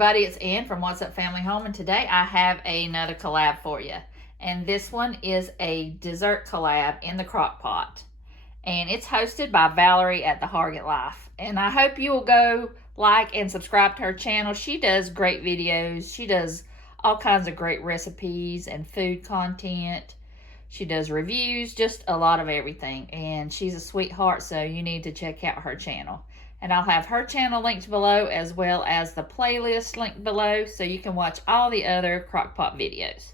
everybody, it's Ann from What's Up Family Home, and today I have another collab for you. And this one is a dessert collab in the crock pot. And it's hosted by Valerie at the Harget Life. And I hope you will go like and subscribe to her channel. She does great videos. She does all kinds of great recipes and food content. She does reviews, just a lot of everything. And she's a sweetheart, so you need to check out her channel. And I'll have her channel linked below as well as the playlist linked below so you can watch all the other crockpot videos.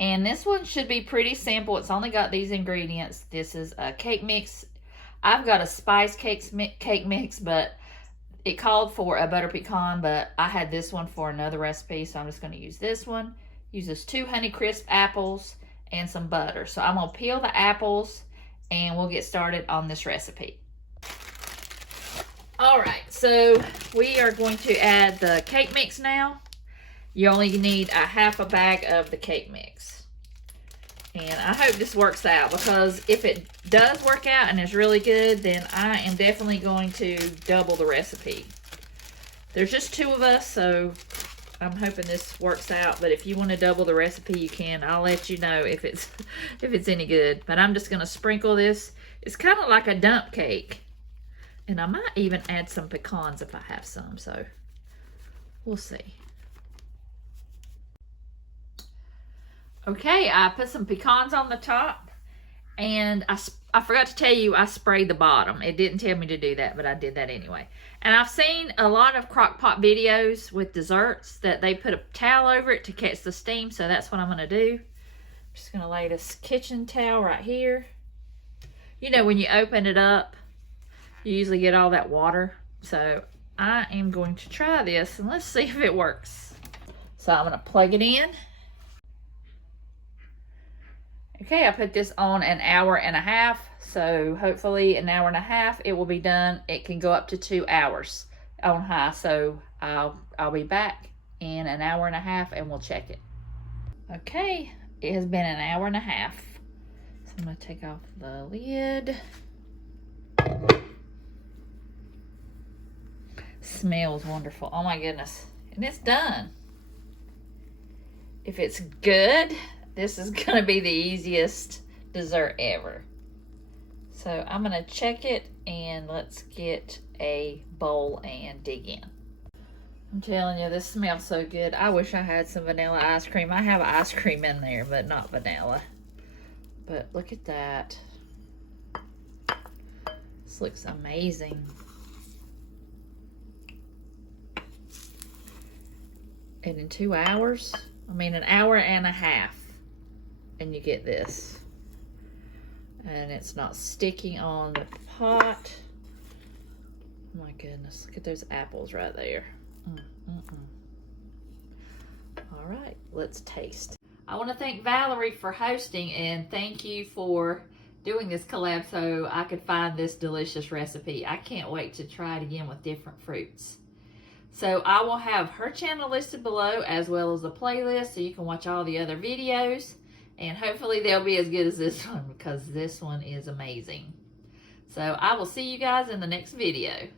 And this one should be pretty simple. It's only got these ingredients. This is a cake mix. I've got a spice cake mix, but it called for a butter pecan, but I had this one for another recipe, so I'm just going to use this one. Uses 2 Honeycrisp apples and some butter. So I'm going to peel the apples and we'll get started on this recipe. Alright, so we are going to add the cake mix now. You only need a half a bag of the cake mix. And I hope this works out, because if it does work out and is really good, then I am definitely going to double the recipe. There's just 2 of us, so I'm hoping this works out. But if you want to double the recipe, you can. I'll let you know if it's any good. But I'm just going to sprinkle this. It's kind of like a dump cake. And I might even add some pecans if I have some, so we'll see. Okay, I put some pecans on the top, and I forgot to tell you I sprayed the bottom. It didn't tell me to do that, but I did that anyway. And I've seen a lot of crockpot videos with desserts that they put a towel over it to catch the steam, so that's what I'm going to do. I'm just going to lay this kitchen towel right here. You know, when you open it up, you usually get all that water. So I am going to try this and let's see if it works. So I'm going to plug it in. Okay, I put this on 1.5 hours. So hopefully 1.5 hours it will be done. It can go up to 2 hours on high. So I'll be back in 1.5 hours and we'll check it. Okay, it has been 1.5 hours. So I'm going to take off the lid. Smells wonderful. Oh my goodness. And it's done. If it's good, this is going to be the easiest dessert ever. So I'm going to check it and let's get a bowl and dig in. I'm telling you, this smells so good. I wish I had some vanilla ice cream. I have ice cream in there, but not vanilla. But look at that. This looks amazing. And in 2 hours, I mean 1.5 hours, and you get this. And it's not sticking on the pot. Oh my goodness, look at those apples right there. All right, let's taste. I want to thank Valerie for hosting, and thank you for doing this collab so I could find this delicious recipe. I can't wait to try it again with different fruits. So I will have her channel listed below as well as the playlist so you can watch all the other videos. And hopefully they'll be as good as this one, because this one is amazing. So I will see you guys in the next video.